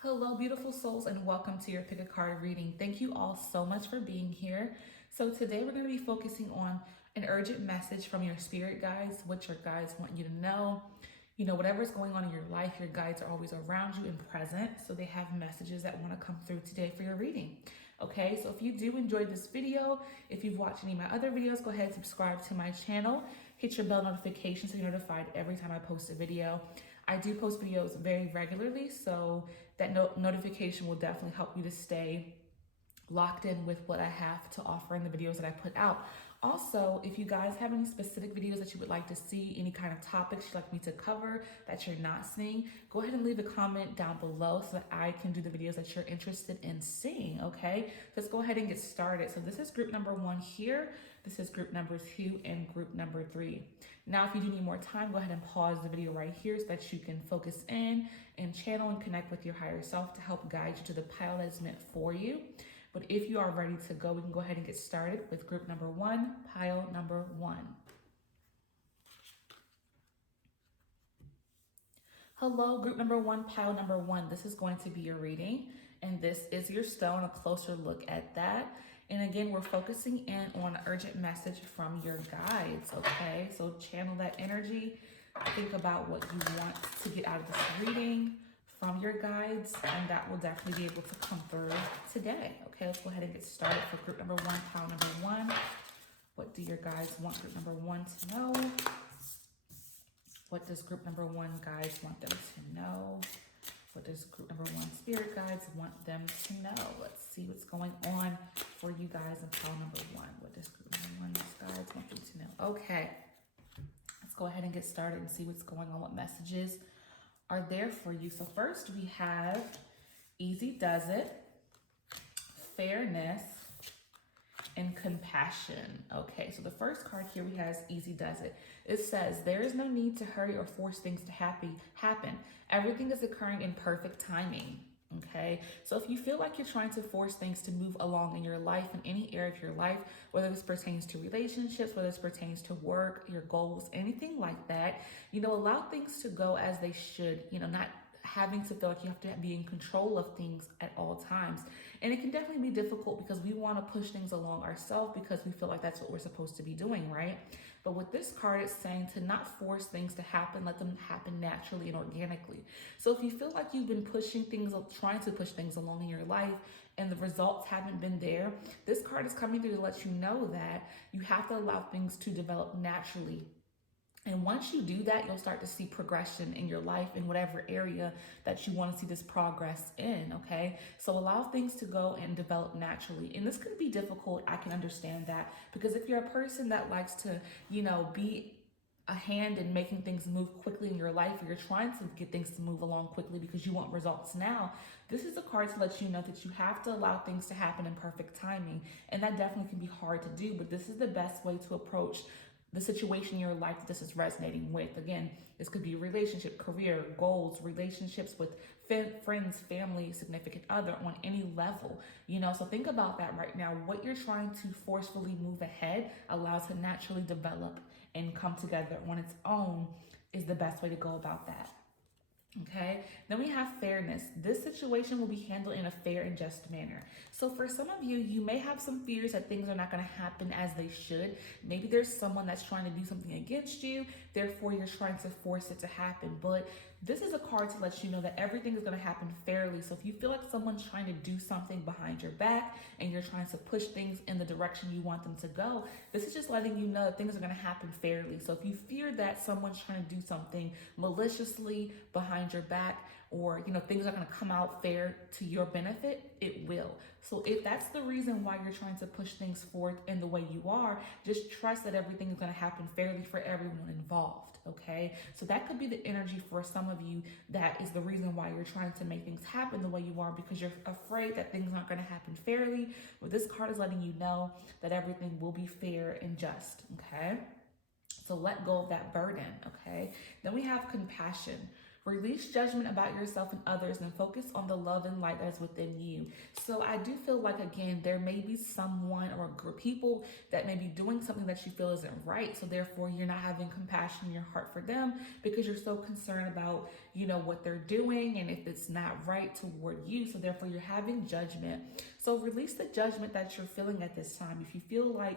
Hello, beautiful souls, and welcome to your Pick a Card reading. Thank you all so much for being here. So today we're going to be focusing on an urgent message from your spirit guides, what your guides want you to know. You know, whatever's going on in your life, your guides are always around you and present. So they have messages that want to come through today for your reading. Okay, so if you do enjoy this video, if you've watched any of my other videos, go ahead and subscribe to my channel. Hit your bell notification so you're notified every time I post a video. I do post videos very regularly, so that notification will definitely help you to stay locked in with what I have to offer in the videos that I put out. Also, if you guys have any specific videos that you would like to see, any kind of topics you'd like me to cover that you're not seeing, go ahead and leave a comment down below so that I can do the videos that you're interested in seeing, okay? Let's go ahead and get started. So this is group number 1 here. This is group number 2 and group number 3. Now, if you do need more time, go ahead and pause the video right here so that you can focus in and channel and connect with your higher self to help guide you to the pile that is meant for you. But if you are ready to go, we can go ahead and get started with group number 1, pile number 1. Hello, group number 1, pile number 1. This is going to be your reading, and this is your stone, a closer look at that. And again, we're focusing in on an urgent message from your guides, okay? So channel that energy. Think about what you want to get out of this reading from your guides, and that will definitely be able to come through today. Okay, let's go ahead and get started for group number 1, pile number 1. What do your guides want group number 1 to know? What does group number 1 guides want them to know? What does group number 1 spirit guides want them to know? Let's see what's going on for you guys in pile number 1. What does group number 1 guides want them to know? Okay, let's go ahead and get started and see what's going on, what messages are there for you. So first we have easy does it, fairness, and compassion. Okay, so the first card here we have easy does it. It says there is no need to hurry or force things to happen. Everything is occurring in perfect timing. Okay, so if you feel like you're trying to force things to move along in your life, in any area of your life, whether this pertains to relationships, whether this pertains to work, your goals, anything like that, you know, allow things to go as they should, you know, not having to feel like you have to be in control of things at all times. And it can definitely be difficult because we want to push things along ourselves because we feel like that's what we're supposed to be doing, right? But with this card, it's saying to not force things to happen, let them happen naturally and organically. So if you feel like you've been pushing things, trying to push things along in your life, and the results haven't been there, this card is coming through to let you know that you have to allow things to develop naturally. And once you do that, you'll start to see progression in your life in whatever area that you want to see this progress in, okay? So allow things to go and develop naturally. And this can be difficult, I can understand that, because if you're a person that likes to, you know, be a hand in making things move quickly in your life, or you're trying to get things to move along quickly because you want results now, this is a card to let you know that you have to allow things to happen in perfect timing. And that definitely can be hard to do, but this is the best way to approach the situation in your life that this is resonating with. Again, this could be relationship, career, goals, relationships with friends, family, significant other on any level, you know. So think about that right now. What you're trying to forcefully move ahead allows to naturally develop and come together on its own is the best way to go about that. Okay, then we have fairness. This situation will be handled in a fair and just manner. So for some of you, you may have some fears that things are not going to happen as they should. Maybe there's someone that's trying to do something against you, therefore you're trying to force it to happen. But this is a card to let you know that everything is going to happen fairly. So if you feel like someone's trying to do something behind your back and you're trying to push things in the direction you want them to go, this is just letting you know that things are going to happen fairly. So if you fear that someone's trying to do something maliciously behind your back, or you know things are going to come out fair to your benefit, it will. So if that's the reason why you're trying to push things forward in the way you are, just trust that everything is going to happen fairly for everyone involved. Okay, so that could be the energy for some of you. That is the reason why you're trying to make things happen the way you are, because you're afraid that things aren't going to happen fairly. But this card is letting you know that everything will be fair and just. Okay, so let go of that burden. Okay, then we have compassion. Release judgment about yourself and others and focus on the love and light that is within you. So I do feel like, again, there may be someone or a group of people that may be doing something that you feel isn't right. So therefore, you're not having compassion in your heart for them because you're so concerned about, what they're doing and if it's not right toward you. So therefore, you're having judgment. So release the judgment that you're feeling at this time. If you feel like,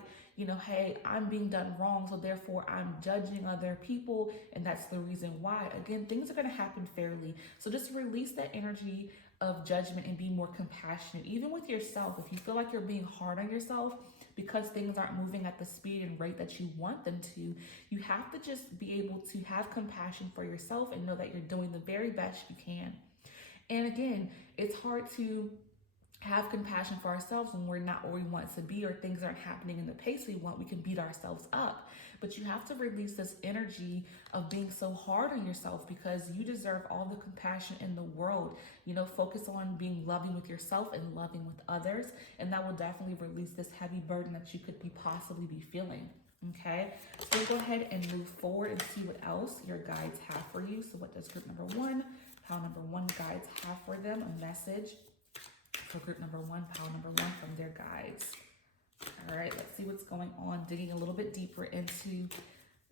hey, I'm being done wrong, so therefore I'm judging other people, and that's the reason why. Again, things are going to happen fairly. So just release that energy of judgment and be more compassionate, even with yourself. If you feel like you're being hard on yourself because things aren't moving at the speed and rate that you want them to, you have to just be able to have compassion for yourself and know that you're doing the very best you can. And again, it's hard to have compassion for ourselves when we're not where we want to be or things aren't happening in the pace we want. We can beat ourselves up. But you have to release this energy of being so hard on yourself because you deserve all the compassion in the world. Focus on being loving with yourself and loving with others. And that will definitely release this heavy burden that you could possibly be feeling. Okay, so we'll go ahead and move forward and see what else your guides have for you. So what does group number one, pile number one guides have for them? A message for group number one, pile number one from their guides. All right, let's see what's going on, digging a little bit deeper into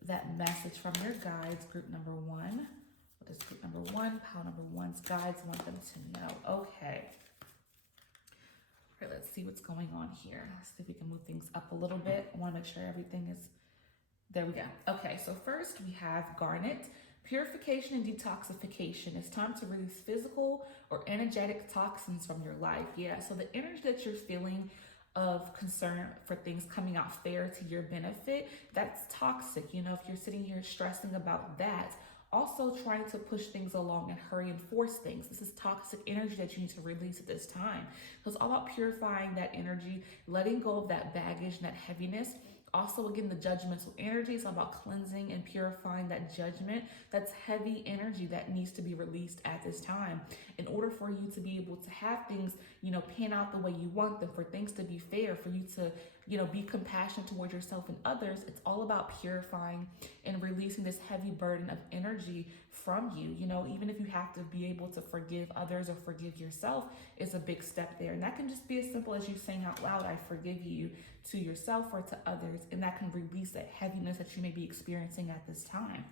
that message from your guides, group number one. What does group number one, pile number one's guides want them to know? Okay. All right, let's see what's going on here. Let's see if we can move things up a little bit. I want to make sure everything is, there we go. Okay, so first we have Garnet. Purification and detoxification. It's time to release physical or energetic toxins from your life. Yeah, so the energy that you're feeling of concern for things coming out fair to your benefit, that's toxic. If you're sitting here stressing about that, also trying to push things along and hurry and force things, this is toxic energy that you need to release at this time. So it's all about purifying that energy, letting go of that baggage and that heaviness. Also, again, the judgmental energy is about cleansing and purifying that judgment. That's heavy energy that needs to be released at this time in order for you to be able to have things, pan out the way you want them, for things to be fair, for you to, be compassionate towards yourself and others. It's all about purifying and releasing this heavy burden of energy from you. Even if you have to be able to forgive others or forgive yourself is a big step there. And that can just be as simple as you saying out loud, I forgive you, to yourself or to others. And that can release that heaviness that you may be experiencing at this time.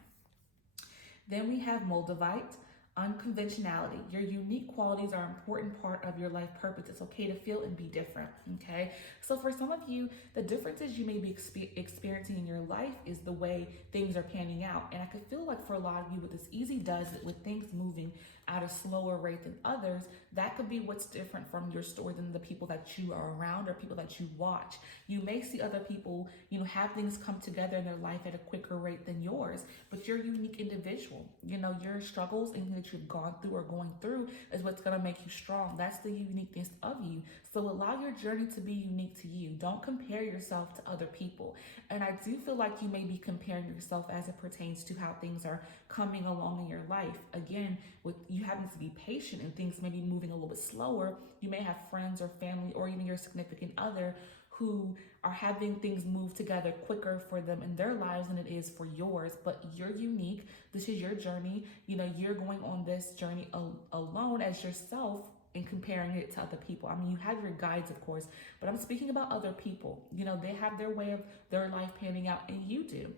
Then we have Moldavite. Unconventionality. Your unique qualities are an important part of your life purpose. It's okay to feel and be different, okay? So for some of you, the differences you may be experiencing in your life is the way things are panning out. And I could feel like for a lot of you with this easy does it, with things moving at a slower rate than others, that could be what's different from your story than the people that you are around or people that you watch. You may see other people, have things come together in their life at a quicker rate than yours, but you're a unique individual. Your struggles and that you've gone through or going through is what's going to make you strong. That's the uniqueness of you. So allow your journey to be unique to you. Don't compare yourself to other people. And I do feel like you may be comparing yourself as it pertains to how things are coming along in your life. Again, with you having to be patient and things may be moving a little bit slower, you may have friends or family or even your significant other who are having things move together quicker for them in their lives than it is for yours. But you're unique. This is your journey. You're going on this journey alone as yourself and comparing it to other people. I mean, you have your guides, of course, but I'm speaking about other people. They have their way of their life panning out, and you do.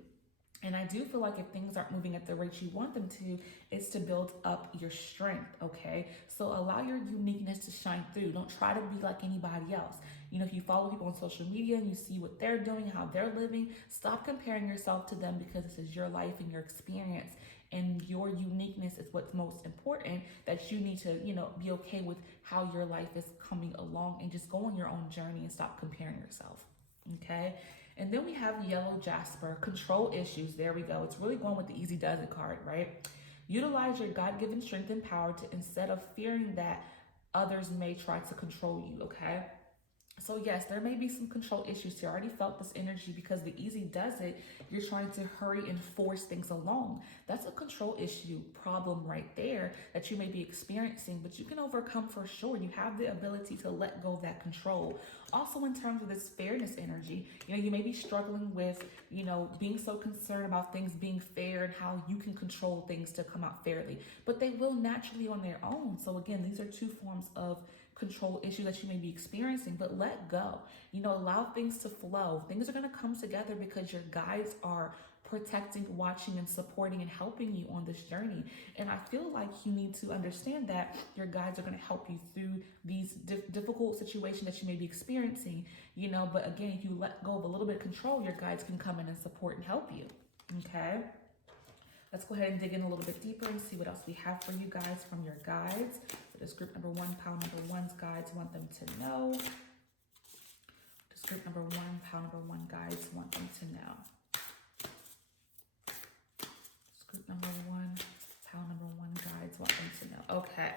And I do feel like if things aren't moving at the rate you want them to, it's to build up your strength, okay? So allow your uniqueness to shine through. Don't try to be like anybody else. If you follow people on social media and you see what they're doing, how they're living, stop comparing yourself to them because this is your life and your experience. And your uniqueness is what's most important, that you need to, be okay with how your life is coming along and just go on your own journey and stop comparing yourself, okay? And then we have Yellow Jasper, control issues. There we go. It's really going with the easy does it card, right? Utilize your God-given strength and power to, instead of fearing that others may try to control you, okay? So yes, there may be some control issues. You already felt this energy because the easy does it. You're trying to hurry and force things along. That's a control issue problem right there that you may be experiencing, but you can overcome for sure. You have the ability to let go of that control. Also, in terms of this fairness energy, you may be struggling with, being so concerned about things being fair and how you can control things to come out fairly, but they will naturally on their own. So again, these are two forms of control issue that you may be experiencing, but let go. Allow things to flow. Things are going to come together because your guides are protecting, watching, and supporting and helping you on this journey. And I feel like you need to understand that your guides are going to help you through these difficult situations that you may be experiencing, but again, if you let go of a little bit of control, your guides can come in and support and help you. Okay. Let's go ahead and dig in a little bit deeper and see what else we have for you guys from your guides. So this group number 1, pile number 1's guides want them to know. This group number 1, pile number 1 guides want them to know. This group number 1, pile number 1 guides want them to know. Okay.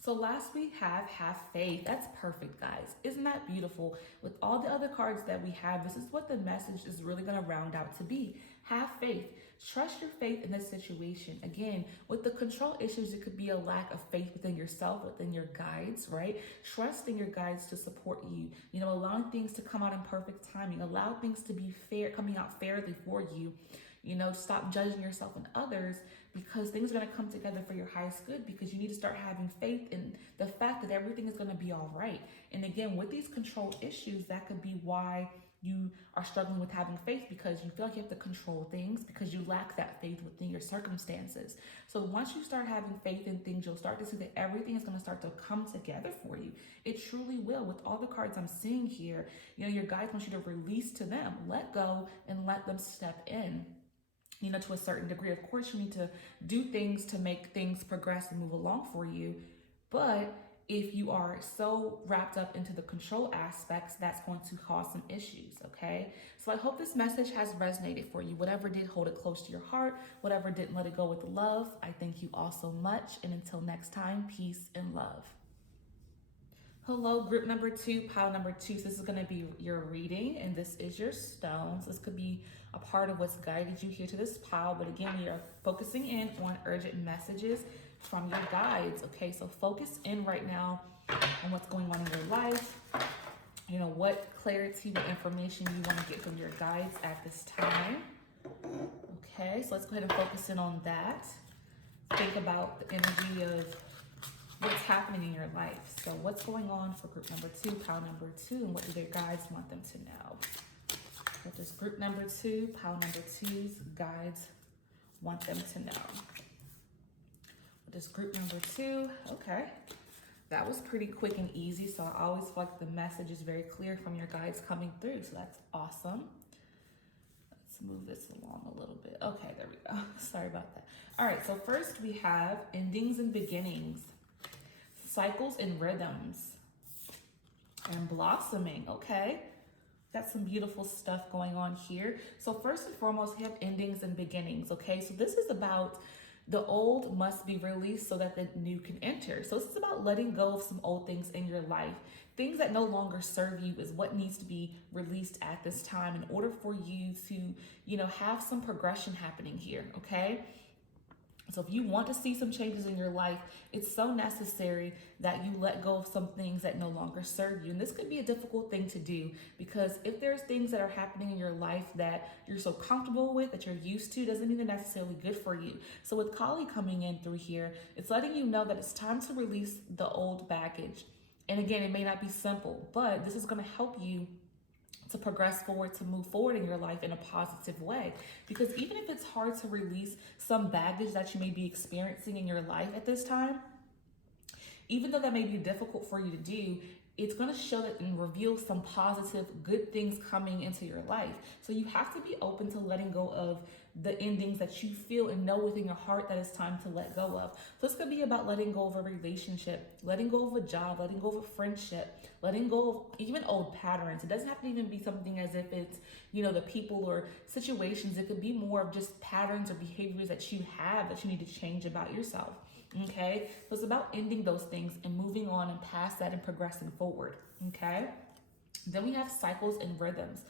So last we have faith. That's perfect, guys. Isn't that beautiful? With all the other cards that we have, this is what the message is really going to round out to be. Have faith. Trust your faith in this situation. Again, with the control issues, it could be a lack of faith within yourself, within your guides, right? Trusting your guides to support you, allowing things to come out in perfect timing, allow things to be fair, coming out fairly for you. Stop judging yourself and others because things are going to come together for your highest good, because you need to start having faith in the fact that everything is going to be all right. And again, with these control issues, that could be why you are struggling with having faith, because you feel like you have to control things because you lack that faith within your circumstances. So once you start having faith in things, you'll start to see that everything is going to start to come together for you. It truly will. With all the cards I'm seeing here, your guides want you to release to them, let go, and let them step in. To a certain degree. Of course, you need to do things to make things progress and move along for you. But if you are so wrapped up into the control aspects, that's going to cause some issues, okay? So I hope this message has resonated for you. Whatever did, hold it close to your heart. Whatever didn't, let it go with love. I thank you all so much. And until next time, peace and love. Hello, group number 2, pile number 2. So this is going to be your reading, and this is your stones. This could be a part of what's guided you here to this pile, but again, we are focusing in on urgent messages from your guides. Okay, so focus in right now on what's going on in your life. What clarity, what information you want to get from your guides at this time. Okay, so let's go ahead and focus in on that. Think about the energy of what's happening in your life. So what's going on for group number 2, pile number 2, and what do their guides want them to know? What does group number 2, pile number 2's guides want them to know? What does group number 2? Okay, that was pretty quick and easy. So I always feel like the message is very clear from your guides coming through. So that's awesome. Let's move this along a little bit. Okay, there we go. Sorry about that. All right, so first we have endings and beginnings. Cycles and rhythms, and blossoming. Okay, got some beautiful stuff going on here. So first and foremost, we have endings and beginnings. Okay, so this is about the old must be released so that the new can enter. So this is about letting go of some old things in your life. Things that no longer serve you is what needs to be released at this time in order for you to, have some progression happening here. Okay. So if you want to see some changes in your life, it's so necessary that you let go of some things that no longer serve you. And this could be a difficult thing to do, because if there's things that are happening in your life that you're so comfortable with, that you're used to, doesn't mean they're necessarily good for you. So with Kali coming in through here, it's letting you know that it's time to release the old baggage. And again, it may not be simple, but this is going to help you to progress forward, to move forward in your life in a positive way. Because even if it's hard to release some baggage that you may be experiencing in your life at this time, even though that may be difficult for you to do, it's going to show that and reveal some positive, good things coming into your life. So you have to be open to letting go of the endings that you feel and know within your heart that it's time to let go of. So this could be about letting go of a relationship, letting go of a job, letting go of a friendship, letting go of even old patterns. It doesn't have to even be something as if it's, the people or situations. It could be more of just patterns or behaviors that you have that you need to change about yourself. Okay, so it's about ending those things and moving on and past that and progressing forward. Okay. Then we have cycles and rhythms.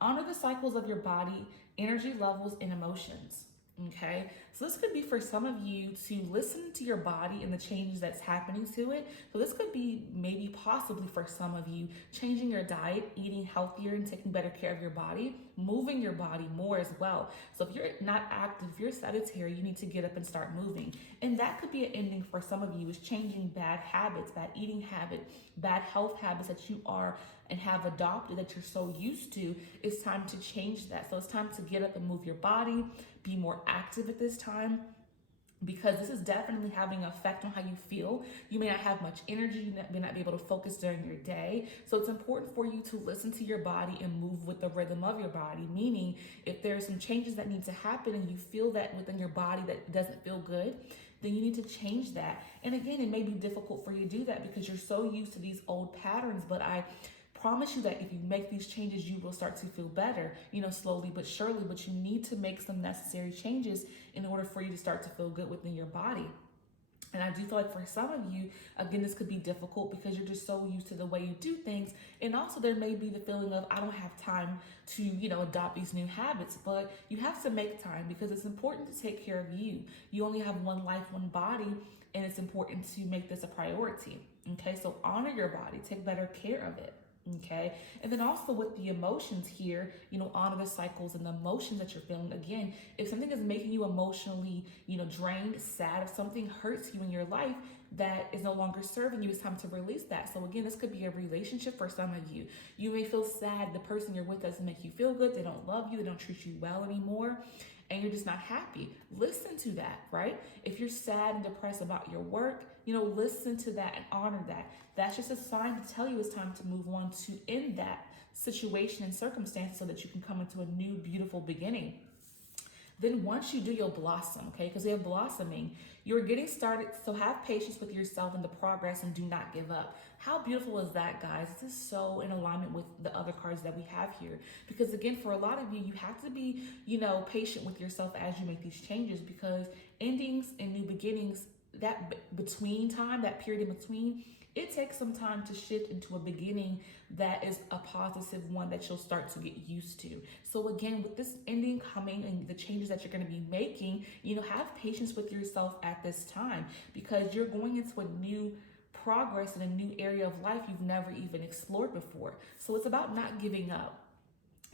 Honor the cycles of your body, energy levels, and emotions. Okay, so this could be for some of you to listen to your body and the changes that's happening to it. So this could be maybe possibly for some of you changing your diet, eating healthier and taking better care of your body, moving your body more as well. So if you're not active, if you're sedentary, you need to get up and start moving. And that could be an ending for some of you, is changing bad habits, bad eating habits, bad health habits that you are and have adopted that you're so used to. It's time to change that. So it's time to get up and move your body, be more active at this time, because this is definitely having an effect on how you feel. You may not have much energy, you may not be able to focus during your day. So it's important for you to listen to your body and move with the rhythm of your body. Meaning, if there's some changes that need to happen and you feel that within your body that doesn't feel good, then you need to change that. And again, it may be difficult for you to do that because you're so used to these old patterns, but I promise you that if you make these changes, you will start to feel better, slowly but surely. But you need to make some necessary changes in order for you to start to feel good within your body. And I do feel like for some of you, again, this could be difficult because you're just so used to the way you do things. And also there may be the feeling of, I don't have time to, adopt these new habits, but you have to make time because it's important to take care of you. You only have one life, one body, and it's important to make this a priority. Okay, so honor your body, take better care of it. Okay, and then also with the emotions here, honor the cycles and the emotions that you're feeling. Again, if something is making you emotionally, drained, sad, if something hurts you in your life that is no longer serving you, it's time to release that. So again, this could be a relationship for some of you. You may feel sad, the person you're with doesn't make you feel good, they don't love you, they don't treat you well anymore, and you're just not happy. Listen to that, right? If you're sad and depressed about your work, listen to that and honor that. That's just a sign to tell you it's time to move on, to end that situation and circumstance so that you can come into a new, beautiful beginning. Then once you do, you'll blossom, okay? Because we have blossoming. You're getting started, so have patience with yourself and the progress and do not give up. How beautiful is that, guys? This is so in alignment with the other cards that we have here. Because again, for a lot of you, you have to be, patient with yourself as you make these changes, because endings and new beginnings, that between time, that period in between, it takes some time to shift into a beginning that is a positive one that you'll start to get used to. So again, with this ending coming and the changes that you're going to be making, have patience with yourself at this time, because you're going into a new progress in a new area of life you've never even explored before. So it's about not giving up.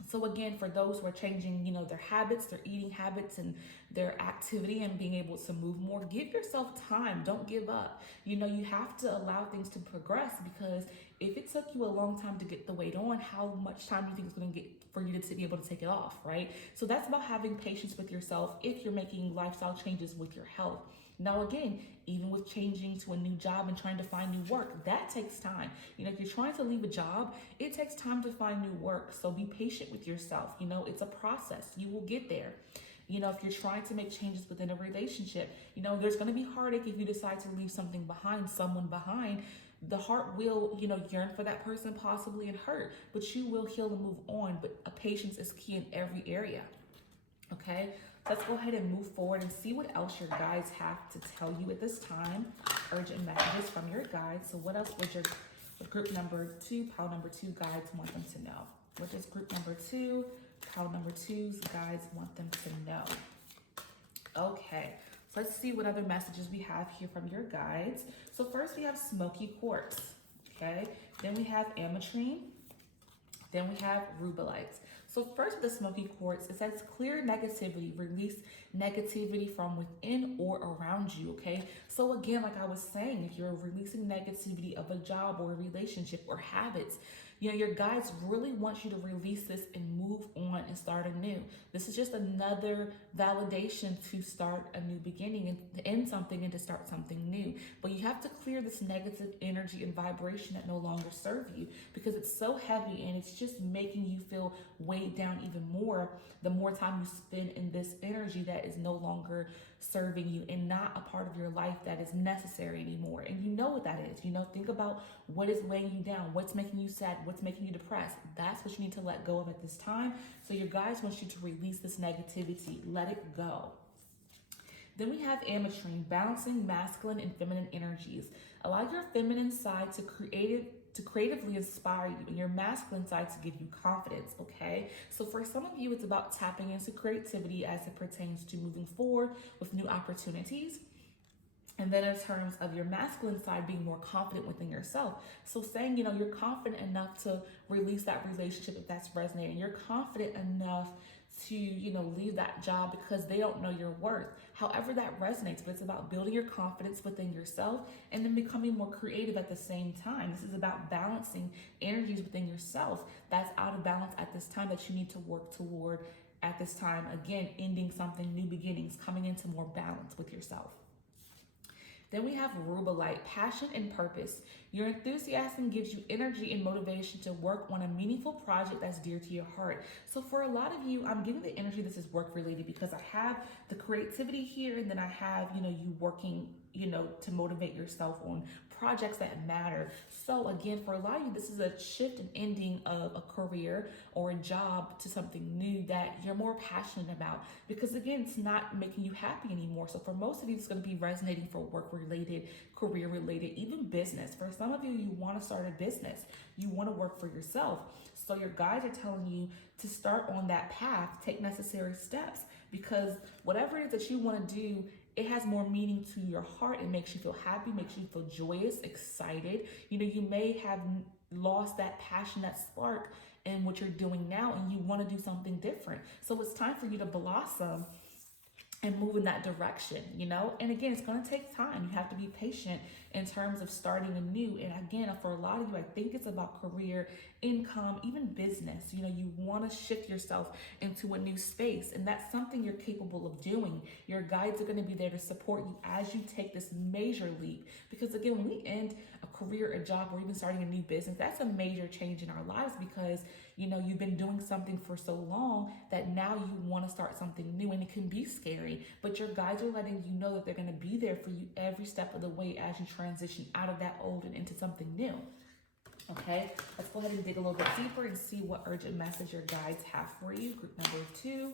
So again, for those who are changing, their habits, their eating habits and their activity and being able to move more, give yourself time. Don't give up. You have to allow things to progress, because if it took you a long time to get the weight on, how much time do you think it's going to get for you to be able to take it off, right? So that's about having patience with yourself if you're making lifestyle changes with your health. Now, again, even with changing to a new job and trying to find new work, that takes time. If you're trying to leave a job, it takes time to find new work. So be patient with yourself. It's a process. You will get there. If you're trying to make changes within a relationship, there's going to be heartache if you decide to leave something behind, someone behind. The heart will, yearn for that person possibly and hurt, but you will heal and move on. But patience is key in every area. Okay, let's go ahead and move forward and see what else your guides have to tell you at this time. Urgent messages from your guides. So what else would your group number 2, pile number 2 guides want them to know? What does group number 2, pile number 2's guides want them to know? Okay, so let's see what other messages we have here from your guides. So first we have smoky quartz. Okay, then we have ametrine. Then we have rubelite. So first with the smoky quartz, it says clear negativity, release negativity from within or around you, okay? So again, like I was saying, if you're releasing negativity of a job or a relationship or habits, your guides really want you to release this and move on and start anew. This is just another validation to start a new beginning and to end something and to start something new. But you have to clear this negative energy and vibration that no longer serve you, because it's so heavy and it's just making you feel weighed down even more the more time you spend in this energy that is no longer serving you and not a part of your life that is necessary anymore. And you know what that is. Think about what is weighing you down, what's making you sad, what's making you depressed. That's what you need to let go of at this time. So your guides want you to release this negativity, let it go. Then we have ametrine, balancing masculine and feminine energies. Allow your feminine side to creatively inspire you, and your masculine side to give you confidence, okay? So for some of you, it's about tapping into creativity as it pertains to moving forward with new opportunities. And then in terms of your masculine side, being more confident within yourself. So saying, you know, you're confident enough to release that relationship if that's resonating. You're confident enough to, you know, leave that job because they don't know your worth. However that resonates, but it's about building your confidence within yourself and then becoming more creative at the same time. This is about balancing energies within yourself that's out of balance at this time that you need to work toward at this time. Again, ending something, new beginnings, coming into more balance with yourself. Then we have Rubelite, passion and purpose. Your enthusiasm gives you energy and motivation to work on a meaningful project that's dear to your heart. So for a lot of you, I'm giving the energy this is work related because I have the creativity here, and then I have, you know, you working, you know, to motivate yourself on projects that matter. So again, for a lot of you, this is a shift and ending of a career or a job to something new that you're more passionate about, because again, it's not making you happy anymore. So for most of you, it's going to be resonating for work related, career related, even business. For some of you, you want to start a business, you want to work for yourself. So your guides are telling you to start on that path, take necessary steps, because whatever it is that you want to do, it has more meaning to your heart. It makes you feel happy, makes you feel joyous, excited. You know, you may have lost that passion, that spark in what you're doing now, and you want to do something different. So it's time for you to blossom and move in that direction, you know? And again, it's gonna take time. You have to be patient in terms of starting anew. And again, for a lot of you, I think it's about career, income, even business. You know, you wanna shift yourself into a new space, and that's something you're capable of doing. Your guides are gonna be there to support you as you take this major leap. Because again, when we end a career, a job, or even starting a new business, that's a major change in our lives, because you know, you've been doing something for so long that now you want to start something new, and it can be scary, but your guides are letting you know that they're going to be there for you every step of the way as you transition out of that old and into something new. Okay, let's go ahead and dig a little bit deeper and see what urgent message your guides have for you. Group number 2,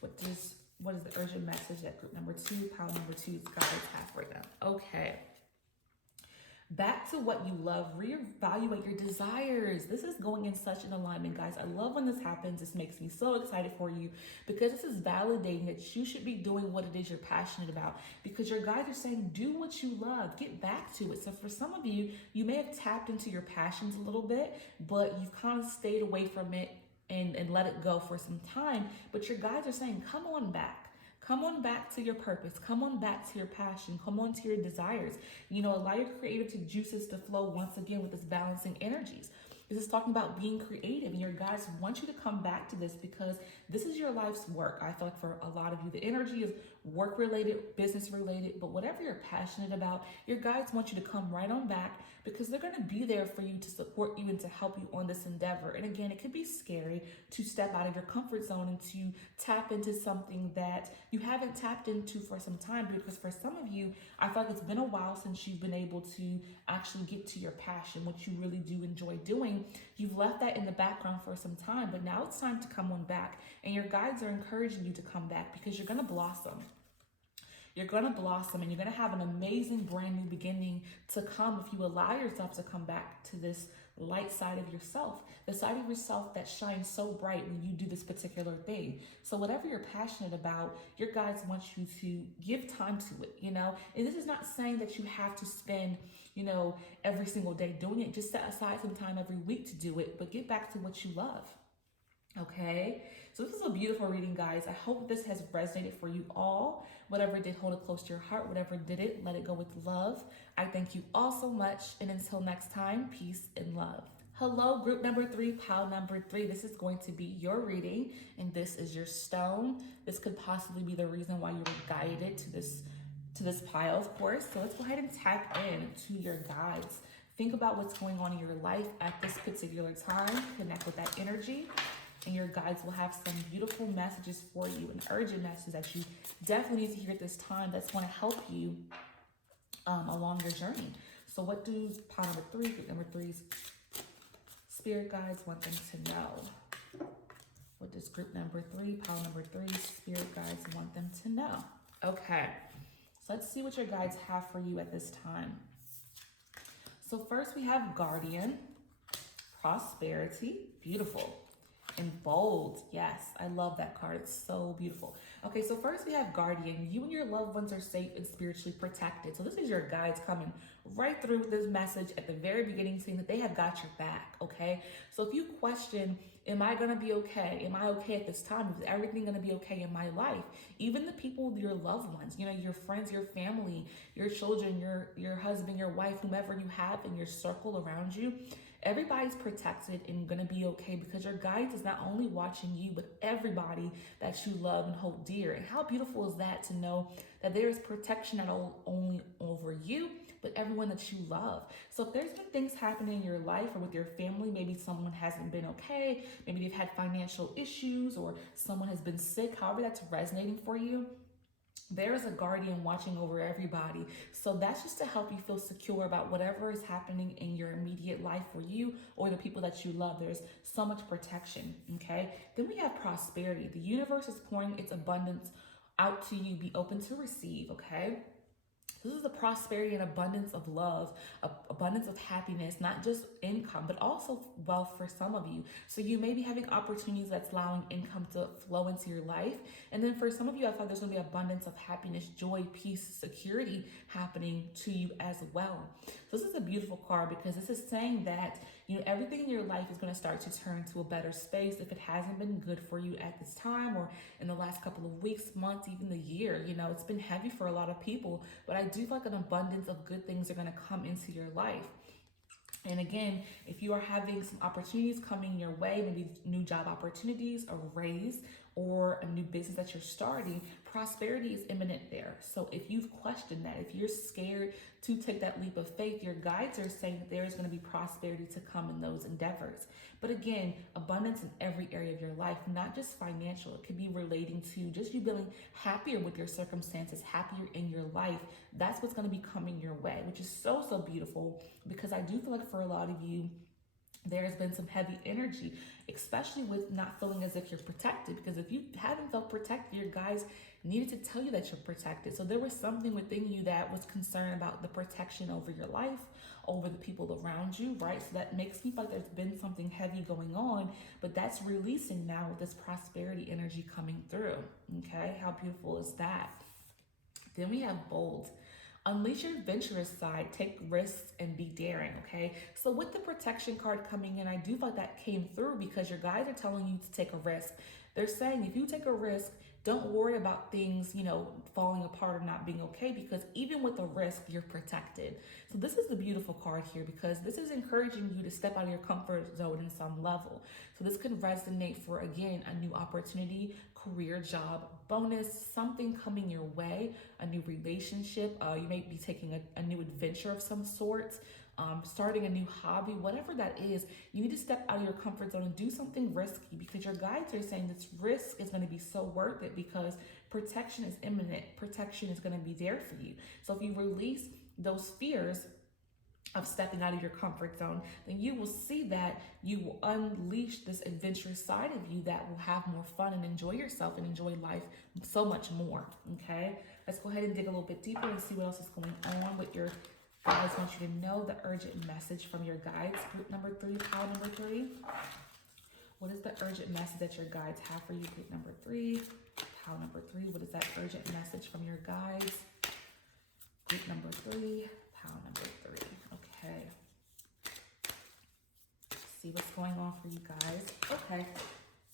what is the urgent message that group number 2, pile number 2's guides have right now? Okay. Back to what you love, reevaluate your desires. This is going in such an alignment, guys. I love when this happens. This makes me so excited for you, because this is validating that you should be doing what it is you're passionate about, because your guides are saying, do what you love, get back to it. So for some of you, you may have tapped into your passions a little bit, but you've kind of stayed away from it and let it go for some time. But your guides are saying, come on back. Come on back to your purpose. Come on back to your passion. Come on to your desires. You know, allow your creative juices to flow once again with this balancing energies. This is talking about being creative, and your guides want you to come back to this, because this is your life's work. I feel like for a lot of you, the energy is work related, business related, but whatever you're passionate about, your guides want you to come right on back, because they're going to be there for you to support you and to help you on this endeavor. And again, it could be scary to step out of your comfort zone and to tap into something that you haven't tapped into for some time, because for some of you, I feel like it's been a while since you've been able to actually get to your passion, what you really do enjoy doing. You've left that in the background for some time, but now it's time to come on back. And your guides are encouraging you to come back, because you're going to blossom. You're going to blossom, and you're going to have an amazing brand new beginning to come if you allow yourself to come back to this light side of yourself, the side of yourself that shines so bright when you do this particular thing. So whatever you're passionate about, your guides want you to give time to it, you know. And this is not saying that you have to spend, you know, every single day doing it. Just set aside some time every week to do it, but get back to what you love. Okay, so this is a beautiful reading, guys. I hope this has resonated for you all. Whatever did, hold it close to your heart. Whatever didn't, let it go with love. I thank you all so much, and until next time, peace and love. Hello, group number 3, pile number 3. This is going to be your reading, and this is your stone. This could possibly be the reason why you were guided to this pile, of course. So let's go ahead and tap in to your guides. Think about what's going on in your life at this particular time. Connect with that energy, and your guides will have some beautiful messages for you, an urgent message that you definitely need to hear at this time that's going to help you along your journey. So what do pile number 3, group number 3's spirit guides want them to know? What does group number 3, pile number 3's spirit guides want them to know? Okay, so let's see what your guides have for you at this time. So first we have Guardian. prosperity, beautiful. And bold, yes, I love that card. It's so beautiful. Okay, so first we have guardian. You and your loved ones are safe and spiritually protected. So this is your guides coming right through with this message at the very beginning, saying that they have got your back, okay? So if you question, am I gonna be okay? Am I okay at this time? Is everything gonna be okay in my life? Even the people, your loved ones, you know, your friends, your family, your children, your husband, your wife, whomever you have in your circle around you, everybody's protected and gonna be okay because your guides is not only watching you, but everybody that you love and hold dear. And how beautiful is that to know that there is protection not only over you, but everyone that you love. So if there's been things happening in your life or with your family, maybe someone hasn't been okay, maybe they've had financial issues or someone has been sick, however that's resonating for you, there is a guardian watching over everybody. So that's just to help you feel secure about whatever is happening in your immediate life for you or the people that you love. There's so much protection, okay? Then we have prosperity. The universe is pouring its abundance out to you. Be open to receive, okay? This is a prosperity and abundance of love, abundance of happiness, not just income, but also wealth for some of you. So you may be having opportunities that's allowing income to flow into your life. And then for some of you, I thought there's going to be abundance of happiness, joy, peace, security happening to you as well. So this is a beautiful card because this is saying that, you know, everything in your life is going to start to turn to a better space if it hasn't been good for you at this time or in the last couple of weeks, months, even the year. You know, it's been heavy for a lot of people, but I do feel like an abundance of good things are going to come into your life. And again, if you are having some opportunities coming your way, maybe new job opportunities, a raise, or a new business that you're starting, prosperity is imminent there. So if you've questioned that, if you're scared to take that leap of faith, your guides are saying that there is going to be prosperity to come in those endeavors. But again, abundance in every area of your life, not just financial. It could be relating to just you feeling happier with your circumstances, happier in your life. That's what's going to be coming your way, which is so, so beautiful because I do feel like for a lot of you, there's been some heavy energy, especially with not feeling as if you're protected. Because if you haven't felt protected, your guides needed to tell you that you're protected. So there was something within you that was concerned about the protection over your life, over the people around you, right? So that makes me feel like there's been something heavy going on, but that's releasing now with this prosperity energy coming through, okay? How beautiful is that? Then we have bold. Unleash your adventurous side, take risks, and be daring, okay? So with the protection card coming in, I do feel like that came through because your guides are telling you to take a risk. They're saying if you take a risk, don't worry about things, you know, falling apart or not being okay because even with a risk, you're protected. So this is the beautiful card here because this is encouraging you to step out of your comfort zone in some level. So this could resonate for, again, a new opportunity, career, job, bonus, something coming your way, a new relationship. You may be taking a new adventure of some sort. Starting a new hobby, whatever that is, you need to step out of your comfort zone and do something risky because your guides are saying this risk is going to be so worth it because protection is imminent. Protection is going to be there for you. So if you release those fears of stepping out of your comfort zone, then you will see that you will unleash this adventurous side of you that will have more fun and enjoy yourself and enjoy life so much more, okay? Let's go ahead and dig a little bit deeper and see what else is going on with your guides. I want you to know the urgent message from your guides. Group number 3, pile number 3. What is the urgent message that your guides have for you? Group number 3, pile number 3. What is that urgent message from your guides? Group number 3, pile number 3. Okay. See what's going on for you guys. Okay.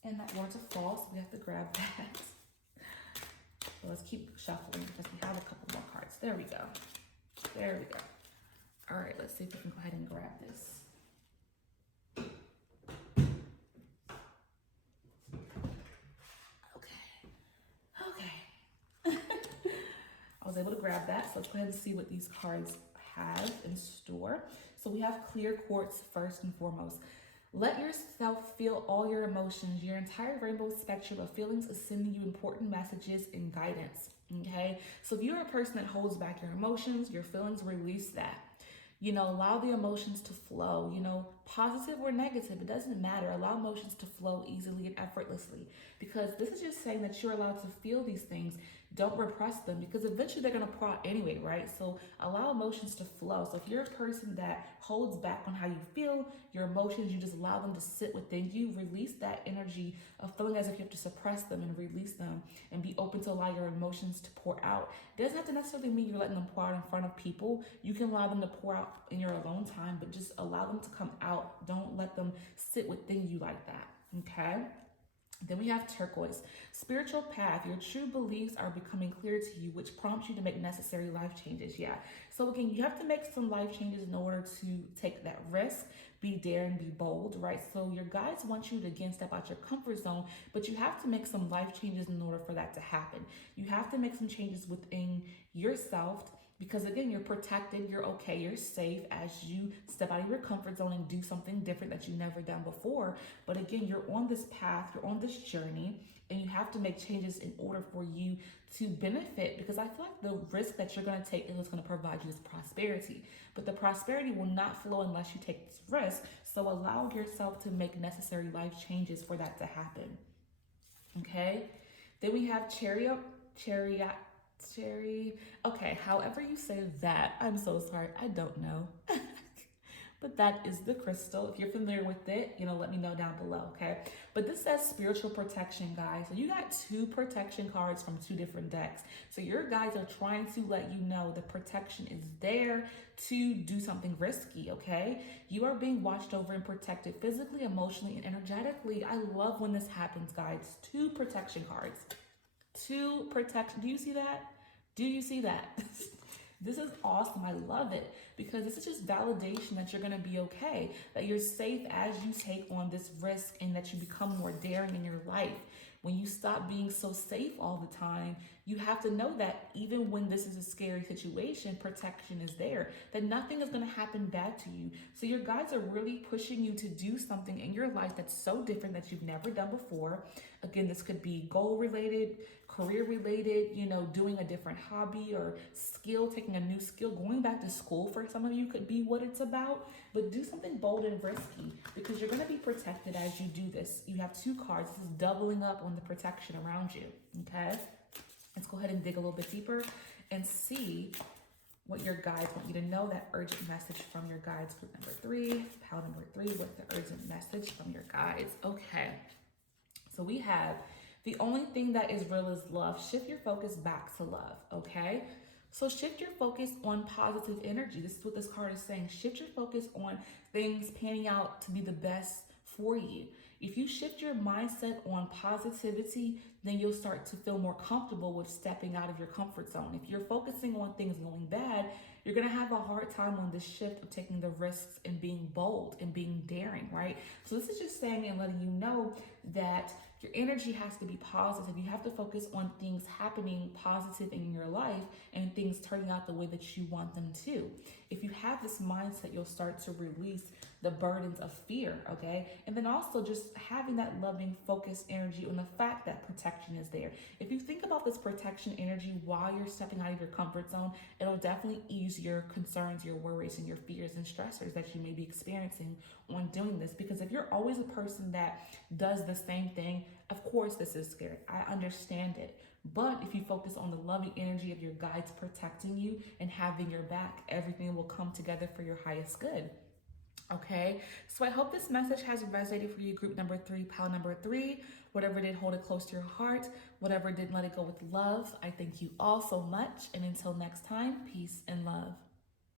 And that word's a false. We have to grab that. So let's keep shuffling because we have a couple more cards. There we go. There we go. All right, let's see if we can go ahead and grab this. Okay. I was able to grab that, so let's go ahead and see what these cards have in store. So we have clear quartz first and foremost. Let yourself feel all your emotions. Your entire rainbow spectrum of feelings is sending you important messages and guidance, okay? So if you're a person that holds back your emotions, your feelings, release that. You know, allow the emotions to flow, you know, positive or negative, it doesn't matter. Allow emotions to flow easily and effortlessly because this is just saying that you're allowed to feel these things. Don't repress them because eventually they're going to pour out anyway, right? So allow emotions to flow. So if you're a person that holds back on how you feel, your emotions, you just allow them to sit within you, release that energy of feeling as if you have to suppress them and release them and be open to allow your emotions to pour out. It doesn't have to necessarily mean you're letting them pour out in front of people. You can allow them to pour out in your alone time, but just allow them to come out. Don't let them sit within you like that, okay? Then we have turquoise. Spiritual path. Your true beliefs are becoming clear to you, which prompts you to make necessary life changes. Yeah. So again, you have to make some life changes in order to take that risk, be daring, be bold, right? So your guides want you to, again, step out your comfort zone, but you have to make some life changes in order for that to happen. You have to make some changes within yourself because again, you're protected, you're okay, you're safe as you step out of your comfort zone and do something different that you've never done before. But again, you're on this path, you're on this journey, and you have to make changes in order for you to benefit, because I feel like the risk that you're going to take is what's going to provide you this prosperity. But the prosperity will not flow unless you take this risk. So allow yourself to make necessary life changes for that to happen. Okay? Then we have chariot. Okay, however you say that, I'm so sorry, I don't know. But that is the crystal. If you're familiar with it, let me know down below, okay? But this says spiritual protection, guys. So you got 2 protection cards from 2 different decks. So your guides are trying to let you know the protection is there to do something risky, okay? You are being watched over and protected physically, emotionally, and energetically. I love when this happens, guys. 2 protection cards. 2 protection. Do you see that? Do you see that? This is awesome. I love it because this is just validation that you're going to be okay, that you're safe as you take on this risk and that you become more daring in your life. When you stop being so safe all the time, you have to know that even when this is a scary situation, protection is there, that nothing is going to happen bad to you. So your guides are really pushing you to do something in your life that's so different that you've never done before. Again, this could be goal related, career related, doing a different hobby or skill, taking a new skill, going back to school for some of you could be what it's about. But do something bold and risky because you're going to be protected as you do this. You have 2 cards. This is doubling up on the protection around you, okay? Let's go ahead and dig a little bit deeper and see what your guides want you to know. That urgent message from your guides, group number 3, pile number 3, with the urgent message from your guides. Okay, so we have the only thing that is real is love. Shift your focus back to love, okay? So shift your focus on positive energy. This is what this card is saying. Shift your focus on things panning out to be the best for you. If you shift your mindset on positivity, then you'll start to feel more comfortable with stepping out of your comfort zone. If you're focusing on things going bad, you're going to have a hard time on this shift of taking the risks and being bold and being daring, right? So this is just saying and letting you know that your energy has to be positive. You have to focus on things happening positive in your life and things turning out the way that you want them to. If you have this mindset, you'll start to release the burdens of fear, okay? And then also just having that loving, focused energy on the fact that protection is there. If you think about this protection energy while you're stepping out of your comfort zone, it'll definitely ease your concerns, your worries, and your fears and stressors that you may be experiencing on doing this. Because if you're always a person that does the same thing, of course this is scary. I understand it. But if you focus on the loving energy of your guides protecting you and having your back, everything will come together for your highest good. Okay, so I hope this message has resonated for you, group number 3, pile number 3. Whatever did, hold it close to your heart. Whatever didn't, let it go with love. I thank you all so much. And until next time, peace and love.